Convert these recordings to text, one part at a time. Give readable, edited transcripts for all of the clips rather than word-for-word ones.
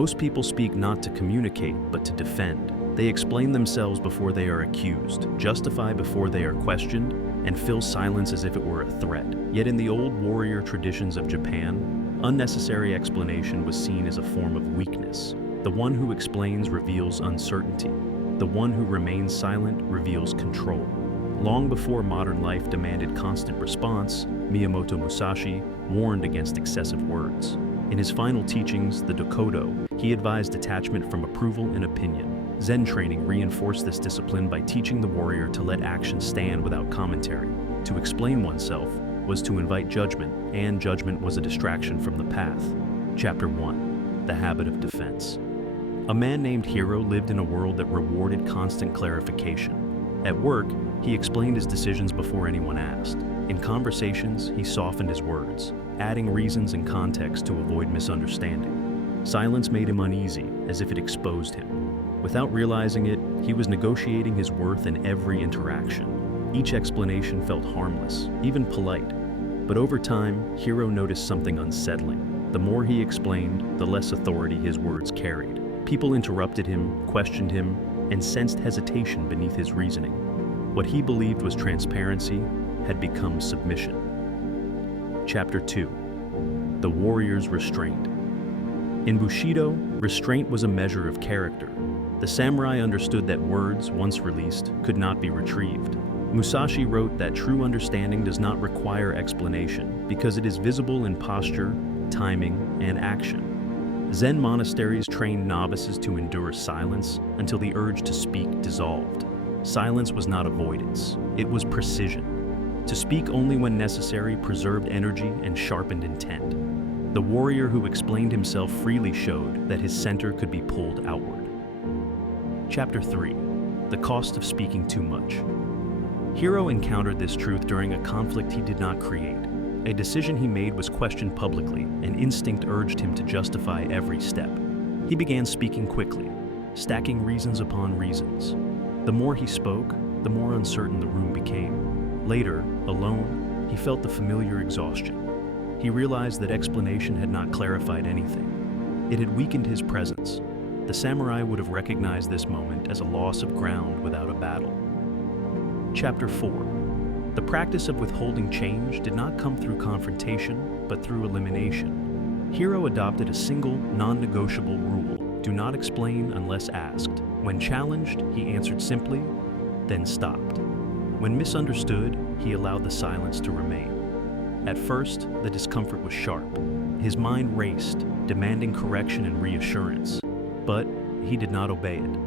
Most people speak not to communicate, but to defend. They explain themselves before they are accused, justify before they are questioned, and fill silence as if it were a threat. Yet in the old warrior traditions of Japan, unnecessary explanation was seen as a form of weakness. The one who explains reveals uncertainty. The one who remains silent reveals control. Long before modern life demanded constant response, Miyamoto Musashi warned against excessive words. In his final teachings, the Dokodo, he advised detachment from approval and opinion. Zen training reinforced this discipline by teaching the warrior to let action stand without commentary. To explain oneself was to invite judgment, and judgment was a distraction from the path. Chapter 1. The Habit of Defense. A man named Hiro lived in a world that rewarded constant clarification. At work, he explained his decisions before anyone asked. In conversations, he softened his words, adding reasons and context to avoid misunderstanding. Silence made him uneasy, as if it exposed him. Without realizing it, he was negotiating his worth in every interaction. Each explanation felt harmless, even polite. But over time, Hiro noticed something unsettling. The more he explained, the less authority his words carried. People interrupted him, questioned him, and sensed hesitation beneath his reasoning. What he believed was transparency had become submission. Chapter 2. The Warrior's Restraint. In Bushido, restraint was a measure of character. The samurai understood that words, once released, could not be retrieved. Musashi wrote that true understanding does not require explanation because it is visible in posture, timing, and action. Zen monasteries trained novices to endure silence until the urge to speak dissolved. Silence was not avoidance, it was precision. To speak only when necessary preserved energy and sharpened intent. The warrior who explained himself freely showed that his center could be pulled outward. Chapter 3. The Cost of Speaking Too Much. Hiro encountered this truth during a conflict he did not create. A decision he made was questioned publicly, and instinct urged him to justify every step. He began speaking quickly, stacking reasons upon reasons. The more he spoke, the more uncertain the room became. Later, alone, he felt the familiar exhaustion. He realized that explanation had not clarified anything. It had weakened his presence. The samurai would have recognized this moment as a loss of ground without a battle. Chapter 4. The practice of withholding change did not come through confrontation, but through elimination. Hiro adopted a single, non-negotiable rule: do not explain unless asked. When challenged, he answered simply, then stopped. When misunderstood, he allowed the silence to remain. At first, the discomfort was sharp. His mind raced, demanding correction and reassurance. But he did not obey it.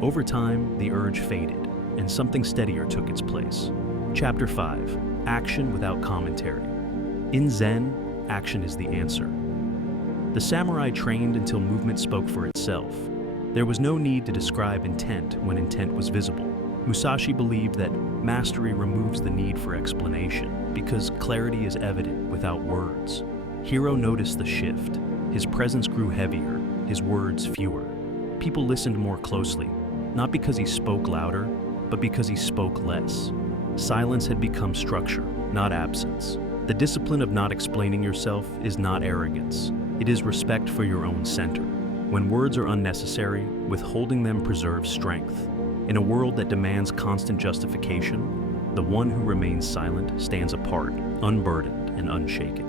Over time, the urge faded, and something steadier took its place. Chapter 5. Action without commentary. In Zen, action is the answer. The samurai trained until movement spoke for itself. There was no need to describe intent when intent was visible. Musashi believed that mastery removes the need for explanation because clarity is evident without words. Hiro noticed the shift. His presence grew heavier, his words fewer. People listened more closely, not because he spoke louder, but because he spoke less. Silence had become structure, not absence. The discipline of not explaining yourself is not arrogance. It is respect for your own center. When words are unnecessary, withholding them preserves strength. In a world that demands constant justification, the one who remains silent stands apart, unburdened and unshaken.